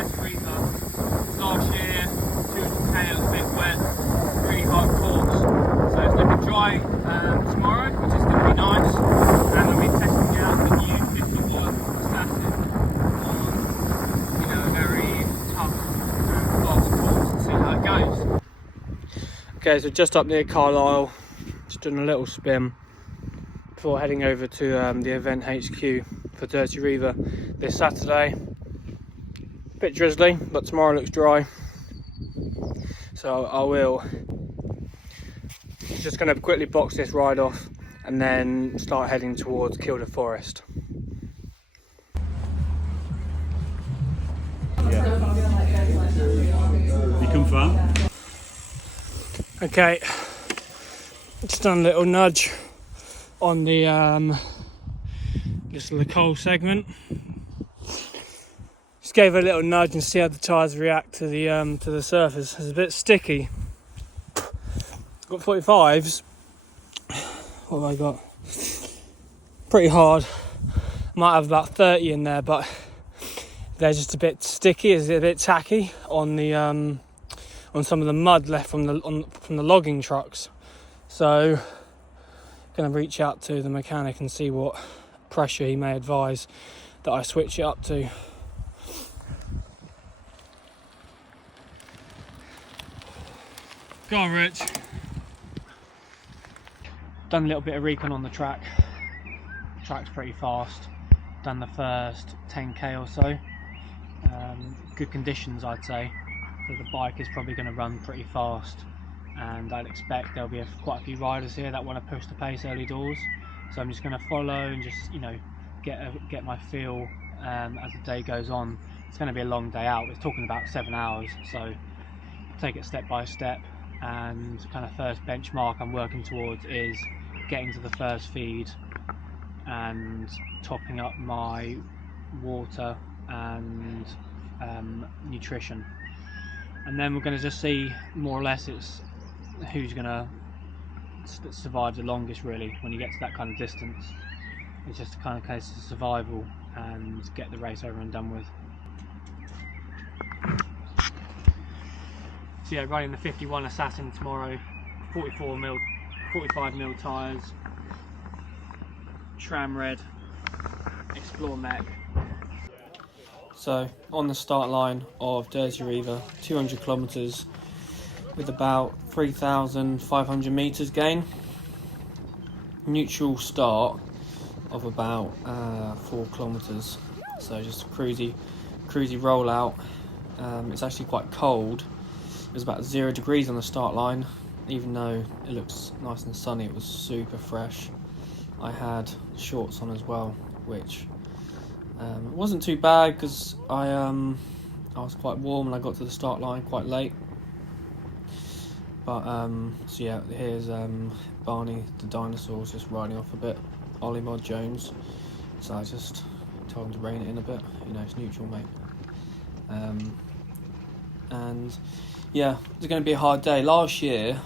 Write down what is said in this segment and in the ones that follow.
Dirty Reiver. Last year, 200k, it was a bit wet, really hard course. So it's looking dry tomorrow, which is going to be nice. And we'll be testing out the new 50-watt static on, a very tough and fast course and see how it goes. Okay, so just up near Carlisle, just doing a little spin before heading over to the event HQ for Dirty Reiver this Saturday. Bit drizzly, but tomorrow looks dry, so I will just going to quickly box this ride off and then start heading towards Kilda Forest. Yeah. You come far? Okay, just done a little nudge on the just the coal segment. Just gave it a little nudge and see how the tyres react to the surface. It's a bit sticky. Got 45s. What have I got? Pretty hard. Might have about 30 in there, but they're just a bit sticky. It's a bit tacky on the on some of the mud left from the logging trucks. So, going to reach out to the mechanic and see what pressure he may advise that I switch it up to. Go on, Rich. Done a little bit of recon on the track. The track's pretty fast. Done the first 10k or so. Good conditions, I'd say. So the bike is probably going to run pretty fast, and I'd expect there'll be quite a few riders here that want to push the pace early doors. So I'm just going to follow and just get my feel as the day goes on. It's going to be a long day out. We're talking about 7 hours, so take it step by step. And kind of first benchmark I'm working towards is getting to the first feed and topping up my water and nutrition, and then we're going to just see more or less it's who's going to survive the longest. Really, when you get to that kind of distance, it's just a kind of case of survival and get the race over and done with. So yeah, running the 51 Assassin tomorrow, 45mm tyres, tram red, Explore mech. So on the start line of Dirty Reiver, 200 kilometres with about 3,500 metres gain. Neutral start of about 4 kilometres. So just a cruisy rollout. It's actually quite cold. It was about 0 degrees on the start line, even though it looks nice and sunny. It was super fresh. I had shorts on as well, which wasn't too bad because I was quite warm and I got to the start line quite late. But so yeah, here's Barney the dinosaur just riding off a bit. Ollie Mod Jones. So I just told him to rein it in a bit. It's neutral, mate. And yeah, it's going to be a hard day. Last year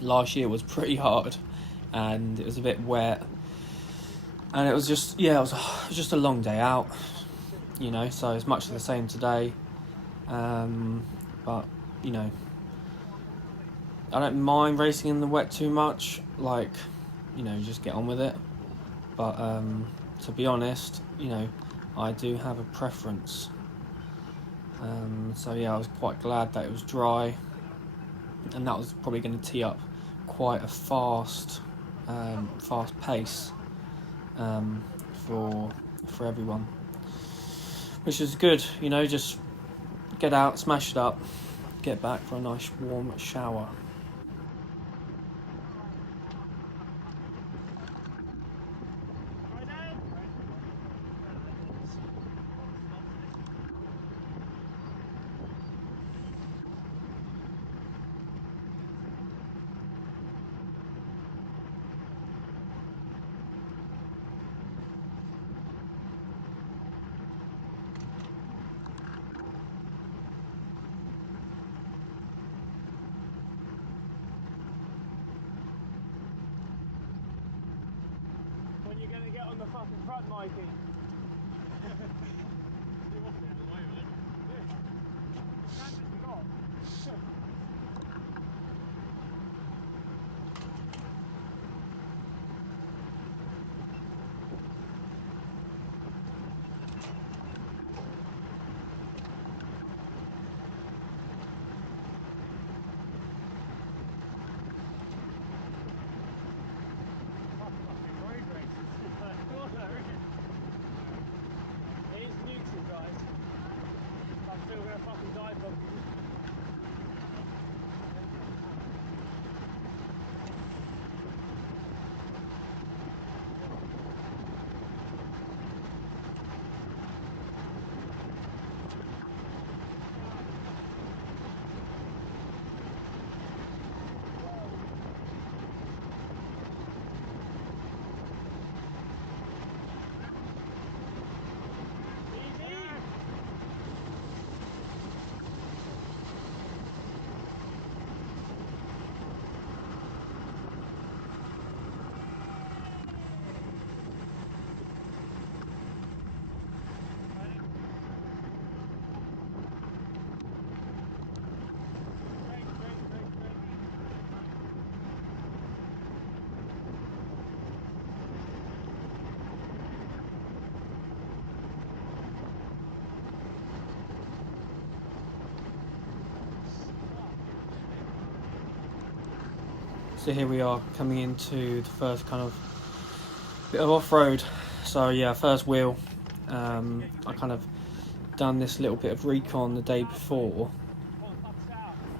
was pretty hard, and it was a bit wet, and it was just it was just a long day out, so it's much the same today. But I don't mind racing in the wet too much, just get on with it. But to be honest, I do have a preference. So yeah, I was quite glad that it was dry, and that was probably going to tee up quite a fast pace for everyone, which is good. Just get out, smash it up, get back for a nice warm shower. When you're going to get on the fucking front, Mikey? So here we are coming into the first kind of bit of off-road. So yeah, first wheel. I kind of done this little bit of recon the day before,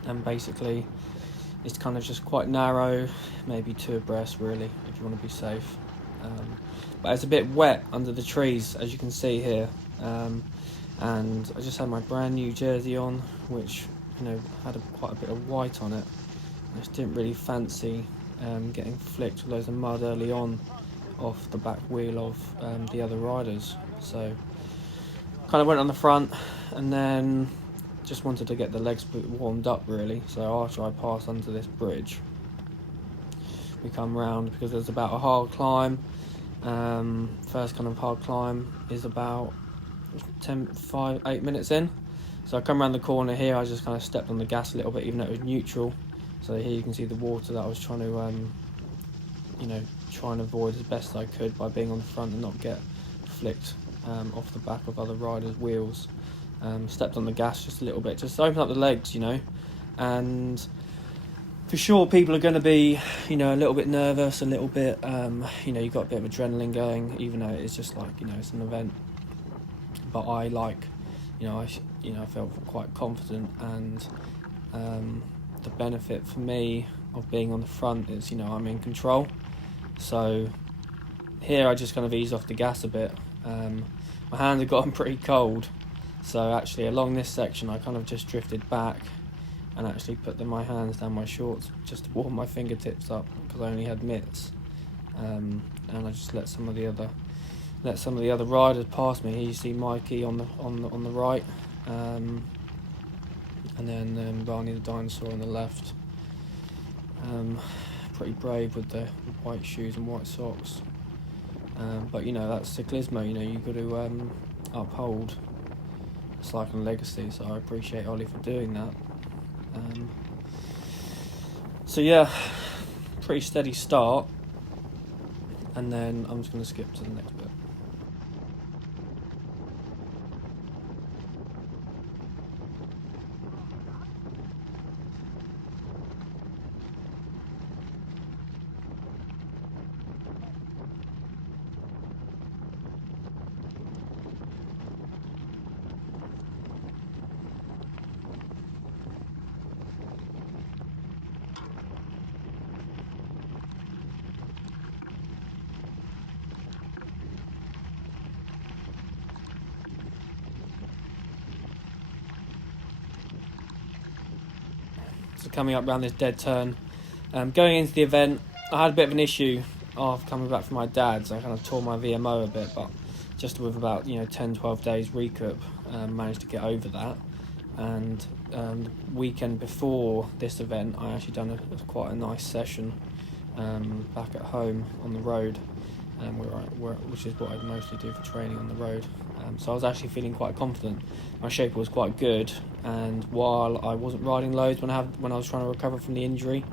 and basically it's kind of just quite narrow, maybe 2 abreast really, if you want to be safe. But it's a bit wet under the trees, as you can see here. And I just had my brand new jersey on, which, you know, had quite a bit of white on it. I just didn't really fancy getting flicked with loads of mud early on off the back wheel of the other riders. So kind of went on the front, and then just wanted to get the legs warmed up really. So after I pass under this bridge, we come round because there's about a hard climb. First kind of hard climb is about 8 minutes in. So I come around the corner here, I just kind of stepped on the gas a little bit, even though it was neutral. So here you can see the water that I was trying to, you know, try and avoid as best I could by being on the front and not get flicked off the back of other riders' wheels. Stepped on the gas just a little bit, just to open up the legs, you know. And for sure people are going to be, you know, a little bit nervous, a little bit, you know, you've got a bit of adrenaline going, even though it's just like, you know, it's an event. But I like, you know, I felt quite confident, and the benefit for me of being on the front is, you know, I'm in control. So here I just kind of eased off the gas a bit. My hands had gotten pretty cold, so actually along this section I kind of just drifted back and actually put my hands down my shorts just to warm my fingertips up, because I only had mitts, and I just let some of the other riders pass me. Here you see Mikey on the right, and then Barney the dinosaur on the left. Pretty brave with the white shoes and white socks, but you know, that's cyclismo. You know, you've got to uphold cycling legacy, so I appreciate Ollie for doing that. So yeah, pretty steady start, and then I'm just going to skip to the next bit. So coming up around this dead turn, going into the event, I had a bit of an issue after coming back from my dad's. I kind of tore my VMO a bit, but just with about, you know, 10-12 days recoup, managed to get over that. And weekend before this event, I actually done quite a nice session back at home on the road, which is what I mostly do for training on the road. So I was actually feeling quite confident. My shape was quite good, and while I wasn't riding loads when I was trying to recover from the injury,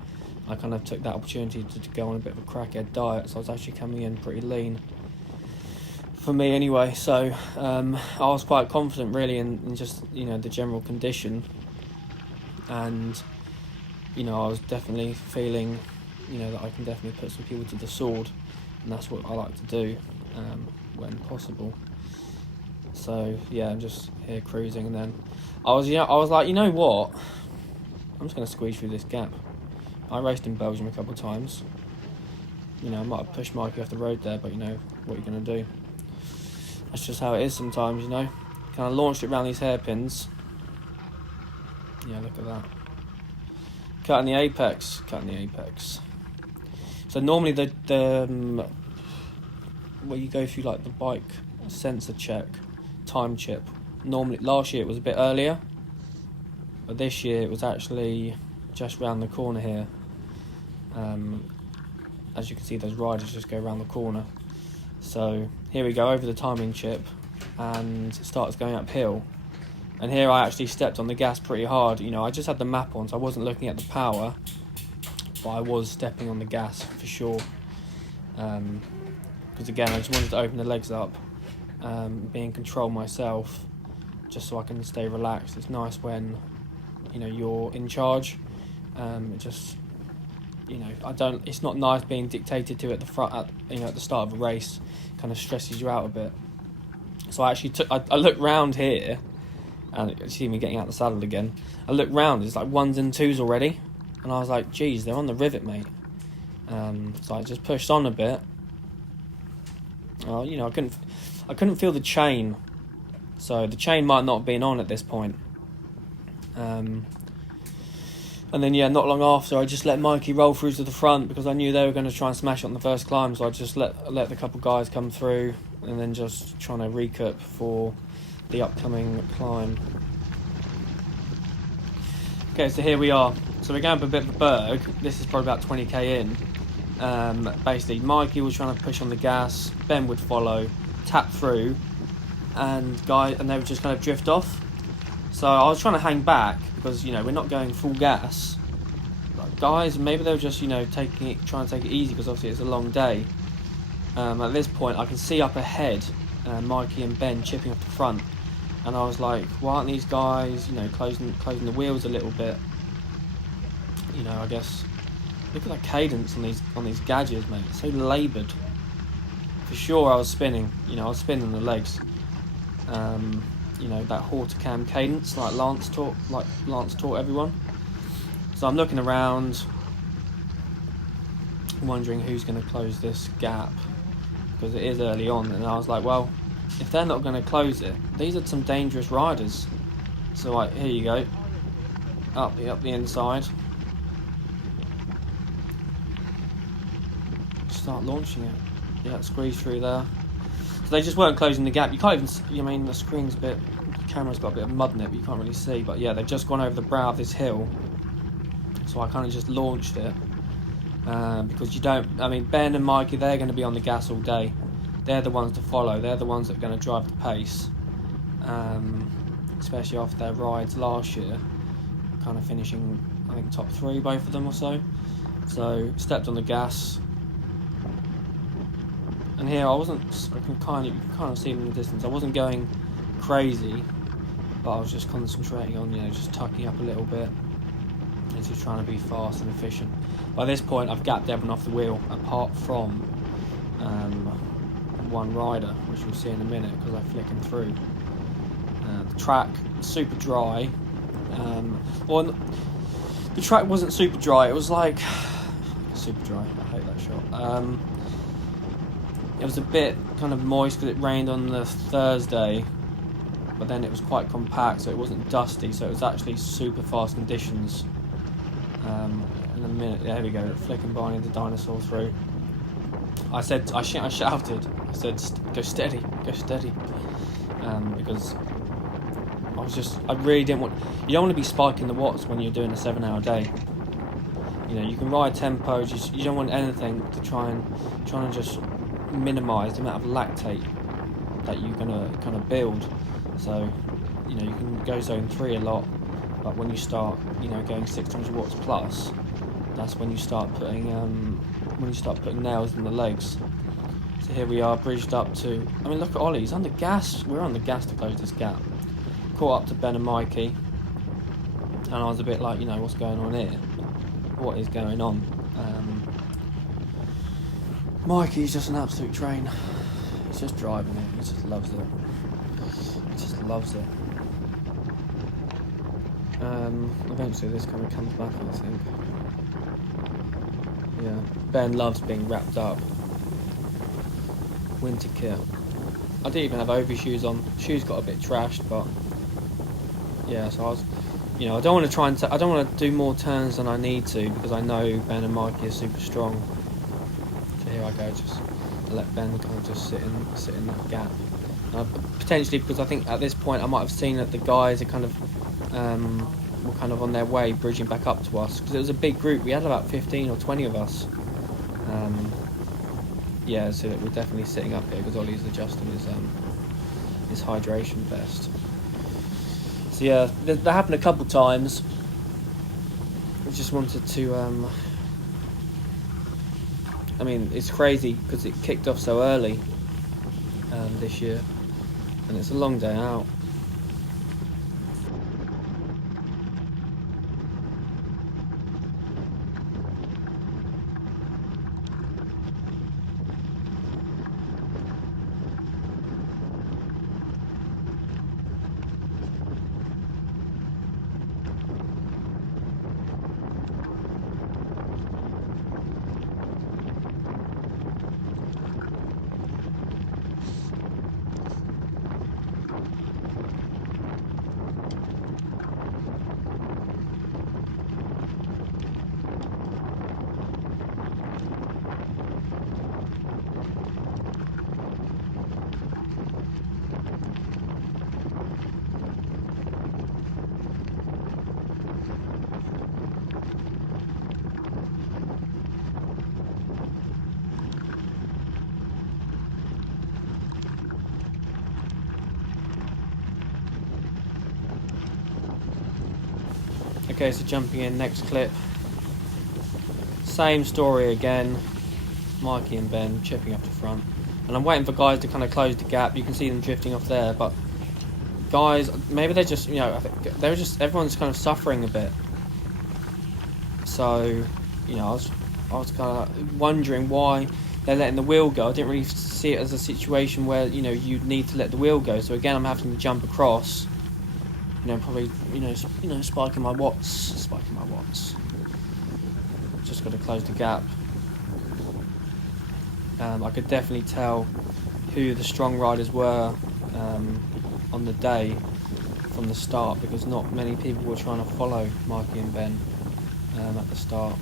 I kind of took that opportunity to go on a bit of a crackhead diet. So I was actually coming in pretty lean, for me anyway. So I was quite confident really in just, you know, the general condition, and you know, I was definitely feeling, you know, that I can definitely put some people to the sword, and that's what I like to do when possible. So yeah, I'm just here cruising, and then I was like, you know what, I'm just going to squeeze through this gap. I raced in Belgium a couple of times. You know, I might have pushed Mikey off the road there, but you know, what are you going to do? That's just how it is sometimes, you know. Kind of launched it around these hairpins. Yeah, look at that. Cutting the apex. So normally the where you go through like the bike sensor check, time chip, normally last year it was a bit earlier, but this year it was actually just round the corner here. As you can see, those riders just go around the corner. So here we go over the timing chip, and it starts going uphill. And here I actually stepped on the gas pretty hard. You know, I just had the map on, so I wasn't looking at the power, but I was stepping on the gas for sure. Because again, I just wanted to open the legs up, be in control myself, just so I can stay relaxed. It's nice when, you know, you're in charge. It just you know, I don't. It's not nice being dictated to at the front, at the start of a race. Kind of stresses you out a bit. So I actually I looked round here, and you see me getting out the saddle again. I looked round. It's like 1s and 2s already, and I was like, "Geez, they're on the rivet, mate." So I just pushed on a bit. You know, I couldn't feel the chain, so the chain might not have been on at this point. And then, yeah, not long after, I just let Mikey roll through to the front because I knew they were going to try and smash it on the first climb. So I just let the couple guys come through and then just trying to recoup for the upcoming climb. Okay, so here we are. So we're going up a bit of a berg. This is probably about 20k in. Basically, Mikey was trying to push on the gas. Ben would follow, tap through, and they would just kind of drift off. So I was trying to hang back because, you know, we're not going full gas. Like, guys, maybe they were just, you know, trying to take it easy because obviously it's a long day. At this point, I can see up ahead Mikey and Ben chipping off the front, and I was like, why aren't these guys, you know, closing the wheels a little bit? You know, I guess look at that cadence on these gadgets, mate. It's so laboured. For sure, I was spinning. You know, I was spinning the legs. You know, that Horticam cadence, like Lance taught everyone. So I'm looking around, wondering who's going to close this gap because it is early on, and I was like, well, if they're not going to close it, these are some dangerous riders. So like, here you go, up the inside, start launching it. Yeah, squeeze through there. So they just weren't closing the gap. You can't even see, I mean, the screen's the camera's got a bit of mud in it, but you can't really see. But yeah, they've just gone over the brow of this hill. So I kind of just launched it. Because you don't, I mean, Ben and Mikey, they're going to be on the gas all day. They're the ones to follow. They're the ones that are going to drive the pace. Especially after their rides last year. Kind of finishing, I think, top 3, both of them or so. So, stepped on the gas. And here you can kind of see it in the distance. I wasn't going crazy, but I was just concentrating on, you know, just tucking up a little bit and just trying to be fast and efficient. By this point, I've gapped everyone off the wheel, apart from one rider, which we'll see in a minute because I flick him through. The track, super dry. Well, the track wasn't super dry. It was like super dry. I hate that shot. It was a bit kind of moist because it rained on the Thursday, but then it was quite compact, so it wasn't dusty, so it was actually super fast conditions. In a minute, there we go, flicking Barney the dinosaur through. I shouted, I said, go steady, because I really didn't want, you don't want to be spiking the watts when you're doing a 7-hour day. You know, you can ride tempo, you don't want anything to try and just minimise the amount of lactate that you're going to kind of build. So, you know, you can go zone 3 a lot, but when you start, you know, going 600 watts plus, that's when you start putting nails in the legs. So here we are, bridged up to, I mean, look at Ollie, he's on the gas. We're on the gas to close this gap. Caught up to Ben and Mikey, and I was a bit like, you know, what's going on here? What is going on? Mikey's just an absolute train. He's just driving it. He just loves it. Eventually this kind of comes back, I think. Yeah, Ben loves being wrapped up. Winter kit. I didn't even have overshoes on. Shoes got a bit trashed, but yeah. So I was, you know, I don't want to I don't want to do more turns than I need to because I know Ben and Mikey are super strong. So here I go, just let Ben kind of just sit in that gap. Potentially because I think at this point I might have seen that the guys are kind of were kind of on their way bridging back up to us because it was a big group. We had about 15 or 20 of us. Yeah, so we're definitely sitting up here because Ollie's adjusting his hydration vest. So yeah, that happened a couple times. I just wanted to. I mean, it's crazy because it kicked off so early this year, and it's a long day out. Okay, so jumping in, next clip. Same story again. Mikey and Ben chipping up the front. And I'm waiting for guys to kind of close the gap. You can see them drifting off there, but guys, maybe they're just, I think they're just, everyone's kind of suffering a bit. So, I was kind of wondering why they're letting the wheel go. I didn't really see it as a situation where, you need to let the wheel go. So again, I'm having to jump across. Probably, spiking my watts. Just got to close the gap. I could definitely tell who the strong riders were on the day from the start, because not many people were trying to follow Mikey and Ben at the start.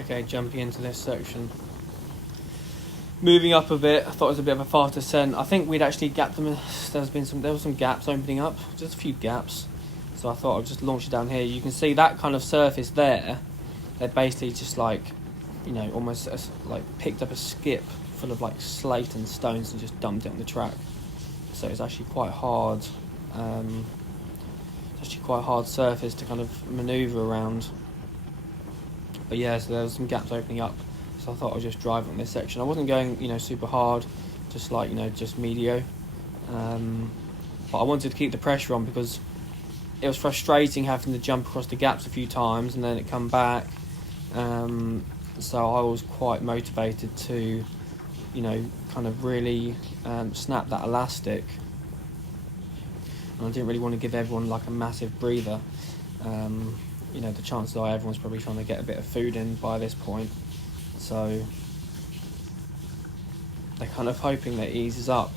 Okay, jumping into this section. Moving up a bit, I thought it was a bit of a fast descent. I think we'd actually gapped them. There were some gaps opening up, just a few gaps. So I thought I'd just launch it down here. You can see that kind of surface there. They basically just like, you know, almost like picked up a skip full of like slate and stones and just dumped it on the track. So it's actually quite hard. It's actually quite a hard surface to kind of manoeuvre around. But yeah, so there was some gaps opening up. So I thought I'd just drive on this section. I wasn't going, you know, super hard, just like, you know, just medio. But I wanted to keep the pressure on because it was frustrating having to jump across the gaps a few times and then it come back. So I was quite motivated to, you know, kind of really snap that elastic. And I didn't really want to give everyone like a massive breather. You know, the chances are everyone's probably trying to get a bit of food in by this point. So they're kind of hoping that it eases up.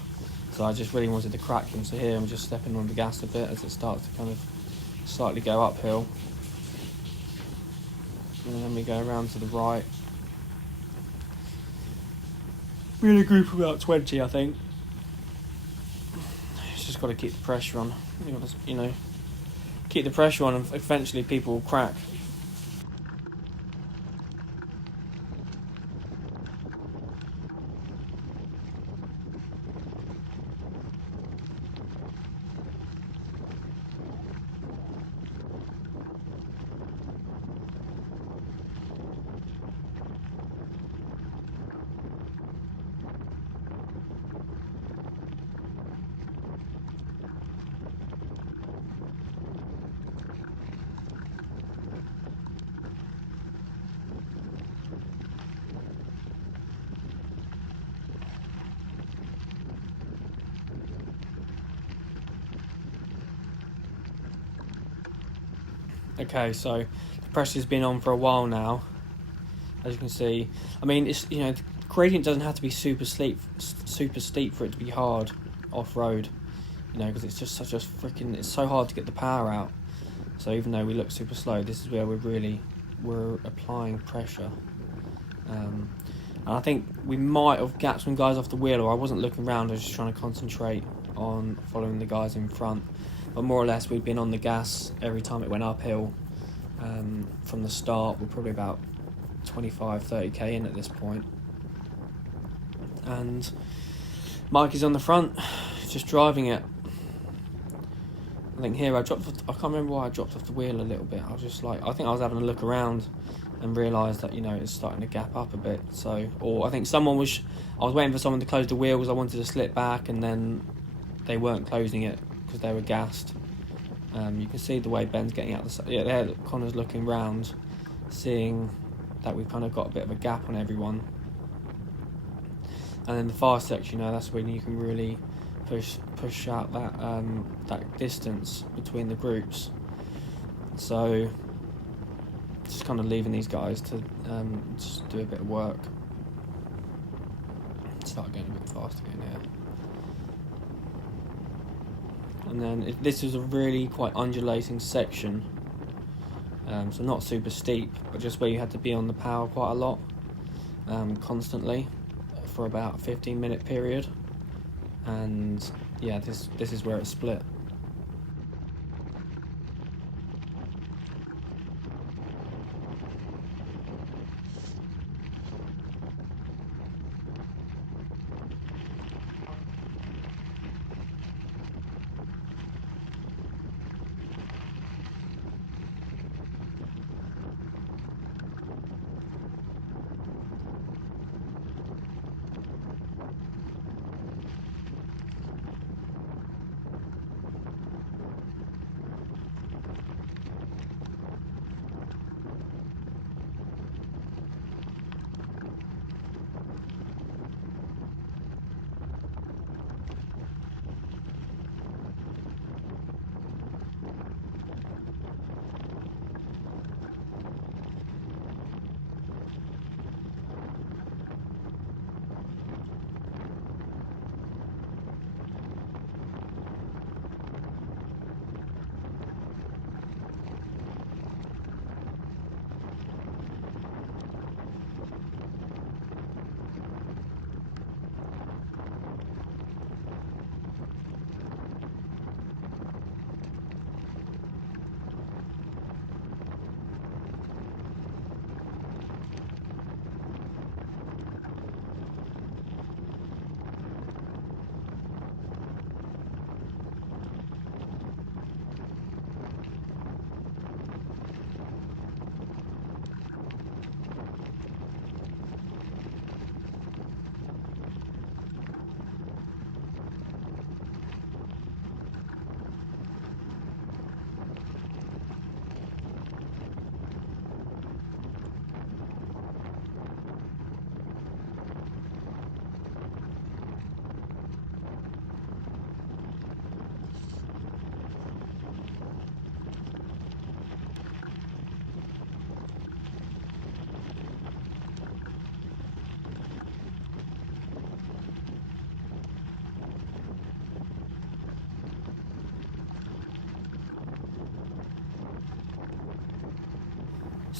So I just really wanted to crack them. So here I'm just stepping on the gas a bit as it starts to kind of slightly go uphill. And then we go around to the right. We're in a group of about 20, I think. It's just got to keep the pressure on. You know, keep the pressure on and eventually people will crack. Okay, so the pressure's been on for a while now, as you can see. I mean, it's, you know, the gradient doesn't have to be super steep for it to be hard off-road, you know, because it's just such a freaking, it's so hard to get the power out. So even though we look super slow, this is where we're applying pressure. And I think we might have gapped some guys off the wheel, or I wasn't looking around, I was just trying to concentrate on following the guys in front. But more or less we'd been on the gas every time it went uphill. From the start, we're probably about 25-30k in at this point. And Mikey's on the front, just driving it. I think here I can't remember why I dropped off the wheel a little bit. I was just like, I think I was having a look around and realised that, you know, it's starting to gap up a bit. So, or I think I was waiting for someone to close the wheel because I wanted to slip back, and then they weren't closing it because they were gassed. You can see the way Ben's getting out the side. Yeah, there Connor's looking round, seeing that we've kind of got a bit of a gap on everyone. And then the fast section, you know, that's when you can really push out that distance between the groups. So just kind of leaving these guys to just do a bit of work. Start getting a bit faster again here. And then this is a really quite undulating section, so not super steep, but just where you had to be on the power quite a lot, constantly, for about a 15-minute period. And yeah, this is where it split.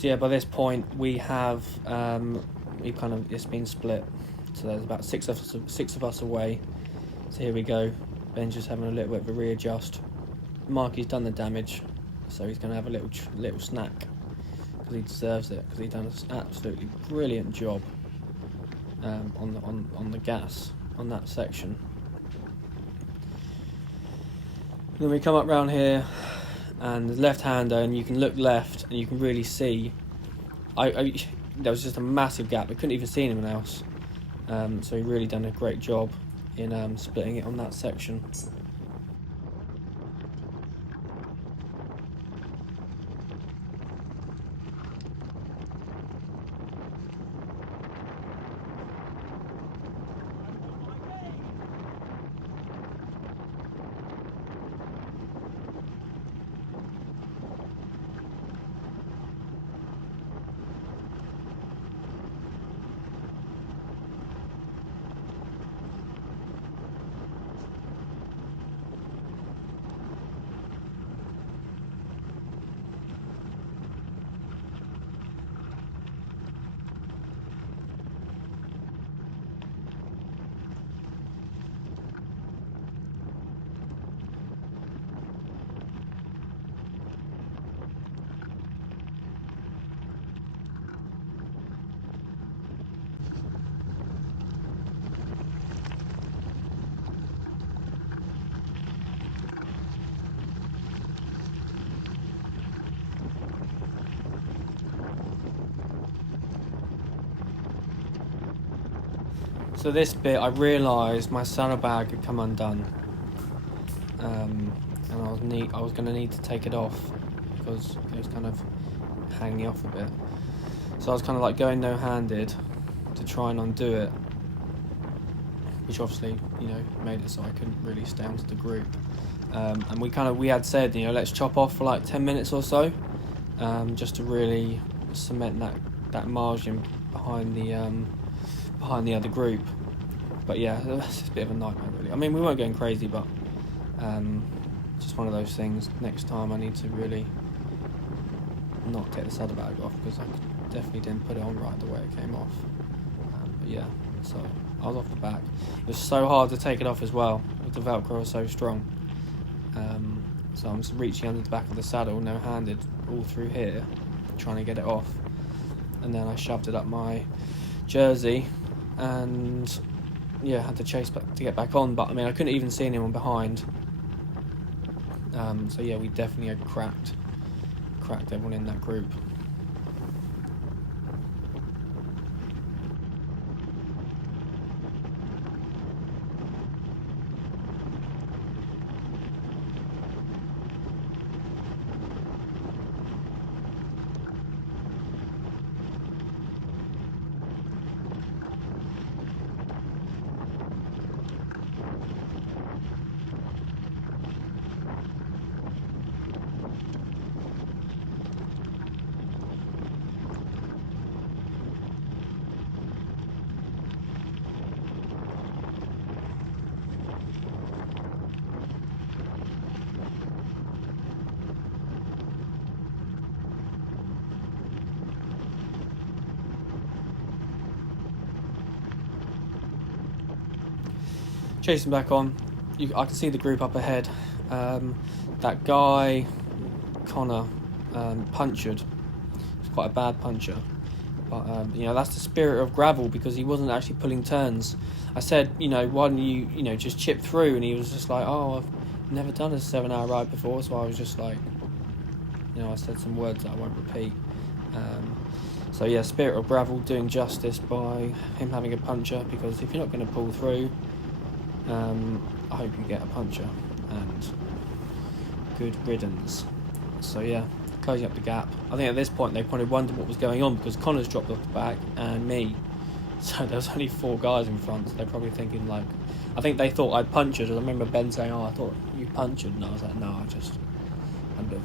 So yeah, by this point we have it's been split. So there's about six of us away. So here we go. Ben's just having a little bit of a readjust. Marky's done the damage, so he's going to have a little snack because he deserves it, because he's done an absolutely brilliant job on the gas on that section. Then we come up round here, and the left-hander, and you can look left, and you can really see. There was just a massive gap. I couldn't even see anyone else. So he really done a great job in splitting it on that section. So this bit, I realised my saddlebag had come undone, and I was going to need to take it off because it was kind of hanging off a bit. So I was kind of like going no-handed to try and undo it, which obviously, made it so I couldn't really stay onto the group. And we had said, let's chop off for like 10 minutes or so, just to really cement that margin behind the other group. But yeah, it's a bit of a nightmare really. I mean, we weren't going crazy, but just one of those things. Next time I need to really not take the saddlebag off, because I definitely didn't put it on right the way it came off. But yeah, so I was off the back. It was so hard to take it off as well, with the Velcro was so strong. So I'm just reaching under the back of the saddle, no-handed, all through here, trying to get it off. And then I shoved it up my jersey, and yeah, had to chase back to get back on. But I mean, I couldn't even see anyone behind. So yeah, we definitely had cracked everyone in that group. Chasing back on, I can see the group up ahead. That guy, Connor, punctured. He's quite a bad puncher. But, that's the spirit of gravel, because he wasn't actually pulling turns. I said, why don't you, just chip through? And he was just like, oh, I've never done a 7-hour ride before. So I was just like, I said some words that I won't repeat. So yeah, spirit of gravel doing justice by him having a puncher, because if you're not going to pull through, I hope you get a puncher, and good riddance. So yeah, closing up the gap. I think at this point they probably wondered what was going on, because Connor's dropped off the back and me, so there was only 4 guys in front. So they're probably thinking, like, I think they thought I'd punctured. I remember Ben saying, oh, I thought you punctured, and I was like, no, I just had a bit of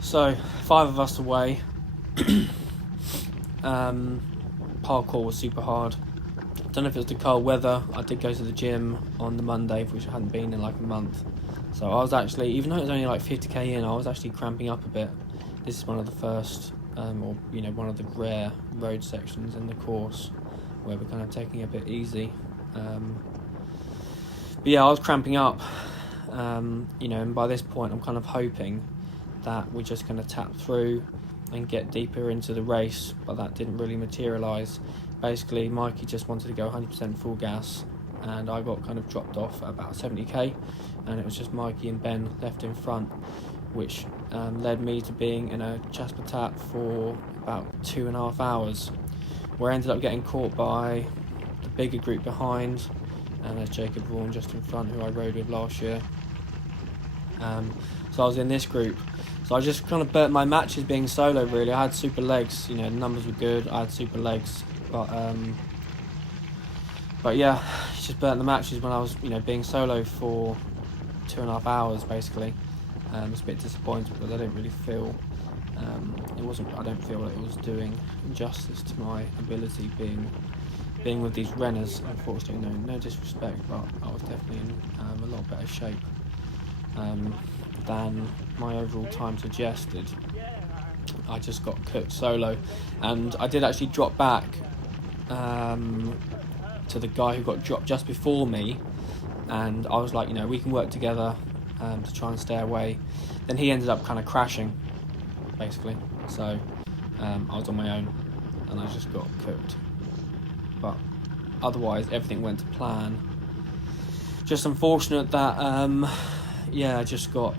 So 5 of us away. Parkour was super hard. Don't know if it was the cold weather. I did go to the gym on the Monday, which I hadn't been in like a month. So I was actually, even though it was only like 50k in, I was actually cramping up a bit. This is one of the first, or one of the rare road sections in the course where we're kind of taking it a bit easy. But yeah, I was cramping up. And by this point, I'm kind of hoping that we're just going to tap through and get deeper into the race, but that didn't really materialise. Basically, Mikey just wanted to go 100% full gas, and I got kind of dropped off at about 70k, and it was just Mikey and Ben left in front, which led me to being in a Jasper tap for about 2.5 hours, where I ended up getting caught by the bigger group behind, and there's Jacob Vaughan just in front, who I rode with last year. So I was in this group. So I just kind of burnt my matches being solo, really. I had super legs, the numbers were good, I had super legs, but yeah, just burnt the matches when I was, being solo for 2.5 hours, basically. It's a bit disappointing because I didn't really feel, I don't feel like it was doing justice to my ability being with these runners. Unfortunately, no disrespect, but I was definitely in a lot better shape than my overall time suggested. I just got cooked solo, and I did actually drop back to the guy who got dropped just before me, and I was like, we can work together to try and stay away. Then he ended up kind of crashing, basically, so I was on my own and I just got cooked. But otherwise everything went to plan. Just unfortunate that I just got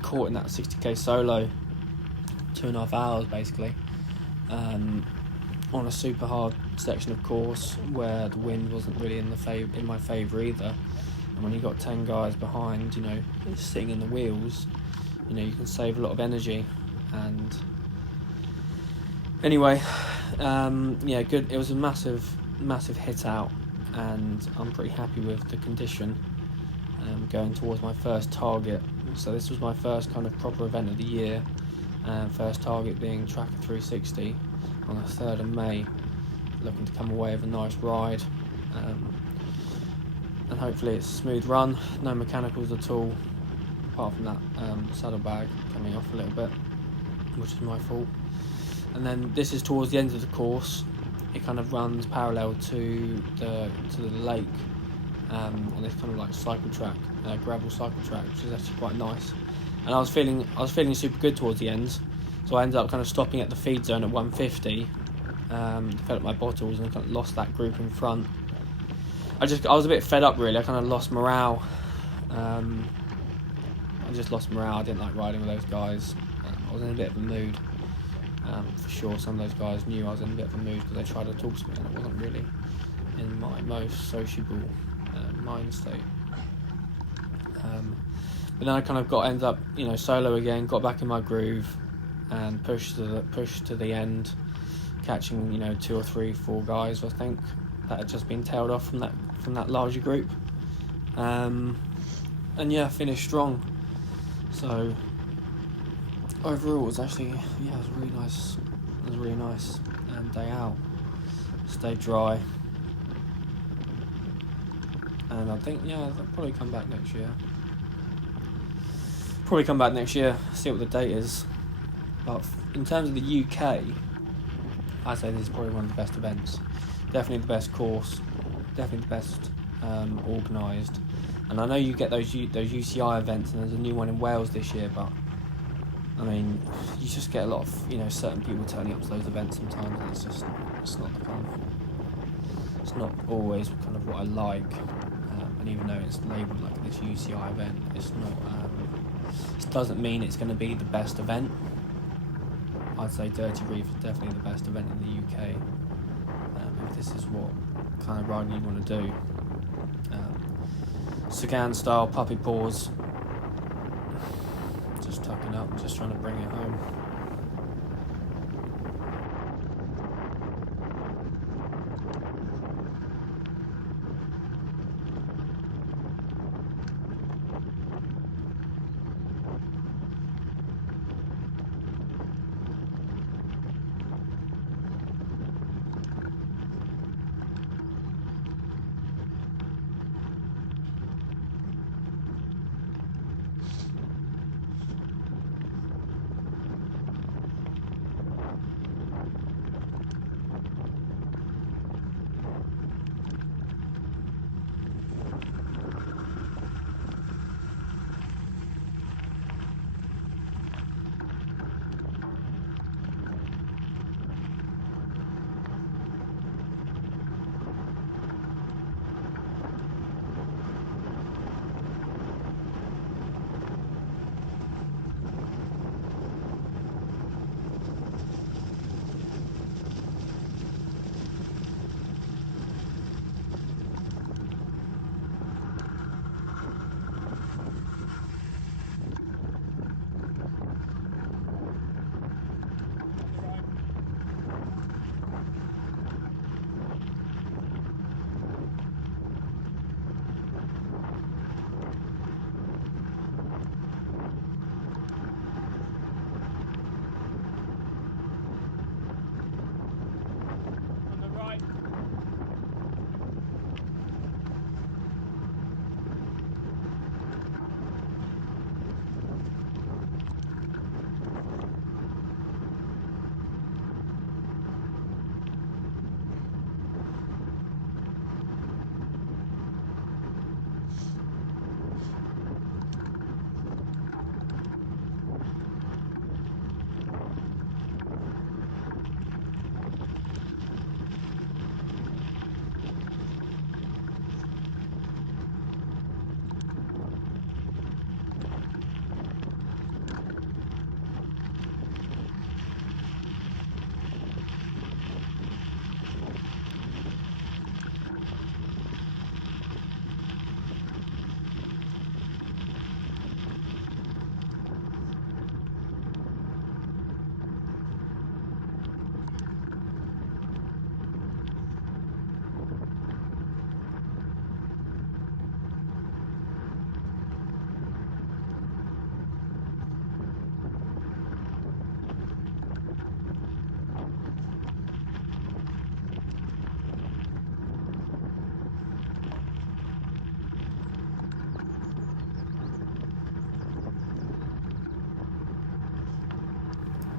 caught in that 60k solo, 2.5 hours basically, on a super hard section of course where the wind wasn't really in my favour either. And when you got 10 guys behind, sitting in the wheels, you can save a lot of energy. And anyway, good. It was a massive hit out, and I'm pretty happy with the condition. Going towards my first target. So this was my first kind of proper event of the year. First target being Tracker 360 on the 3rd of May. Looking to come away with a nice ride. And hopefully it's a smooth run, no mechanicals at all. apart from that saddlebag coming off a little bit, which is my fault. And then this is towards the end of the course. It kind of runs parallel to the lake, on this kind of like cycle track, gravel cycle track, which is actually quite nice. And I was feeling super good towards the end, so I ended up kind of stopping at the feed zone at 150. Filled up my bottles and kind of lost that group in front. I was a bit fed up really. I kind of lost morale. I just lost morale. I didn't like riding with those guys. I was in a bit of a mood. For sure, some of those guys knew I was in a bit of a mood because they tried to talk to me, and I wasn't really in my most sociable mind state. But then I kind of ended up, solo again. Got back in my groove and pushed to the end, catching 2 or 3, 4 guys I think that had just been tailed off from that larger group. And yeah, finished strong. So overall, it was actually, it was really nice. It was a really nice day out. Stayed dry, and I think I'll probably come back next year. See what the date is. But in terms of the UK, I'd say this is probably one of the best events. Definitely the best course. Definitely the best organised. And I know you get those UCI events, and there's a new one in Wales this year, but I mean, you just get a lot of certain people turning up to those events sometimes, and it's not always kind of what I like. And even though it's labelled like this UCI event, it's not. It doesn't mean it's going to be the best event. I'd say Dirty Reef is definitely the best event in the UK. If this is what kind of riding you want to do. Sagan style puppy paws. Just tucking up, just trying to bring it home.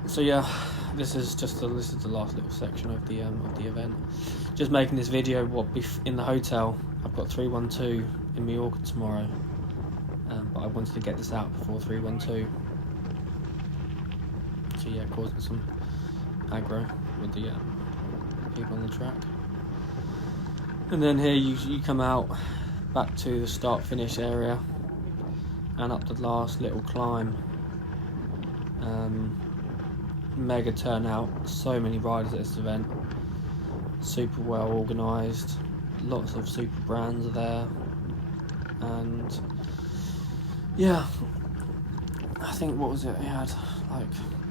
So yeah, this is the last little section of the event. Just making this video in the hotel. I've got 312 in Mallorca tomorrow, but I wanted to get this out before 312. So yeah, causing some aggro with the people on the track. And then here you come out back to the start finish area and up the last little climb. Mega turnout, so many riders at this event, super well organised, lots of super brands are there, and yeah, I think what was it, there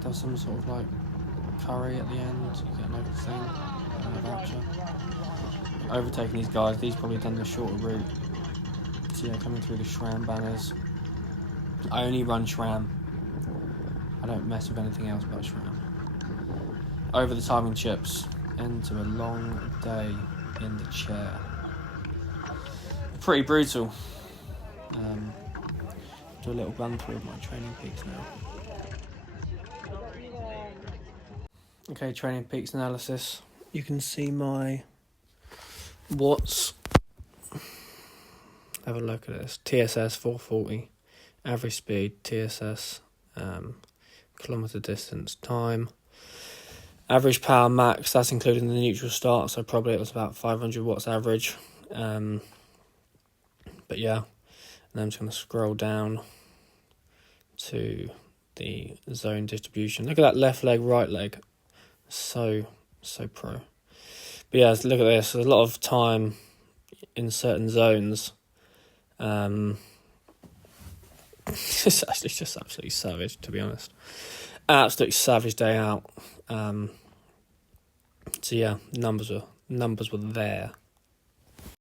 was some sort of like curry at the end, you get like a thing, a voucher. Overtaking these guys, these probably done the shorter route, so yeah, coming through the SRAM banners. I only run SRAM, I don't mess with anything else but SRAM. Over the timing chips, into a long day in the chair. Pretty brutal. Do a little run through of my training peaks now. Okay, training peaks analysis. You can see my watts. Have a look at this. TSS 440, average speed, TSS, kilometre distance, time. Average power max, that's including the neutral start, so probably it was about 500 watts average. But yeah, and then I'm just going to scroll down to the zone distribution. Look at that left leg, right leg. So pro. But yeah, look at this. There's a lot of time in certain zones. It's actually just absolutely savage, to be honest. Absolutely savage day out. So yeah, numbers were there.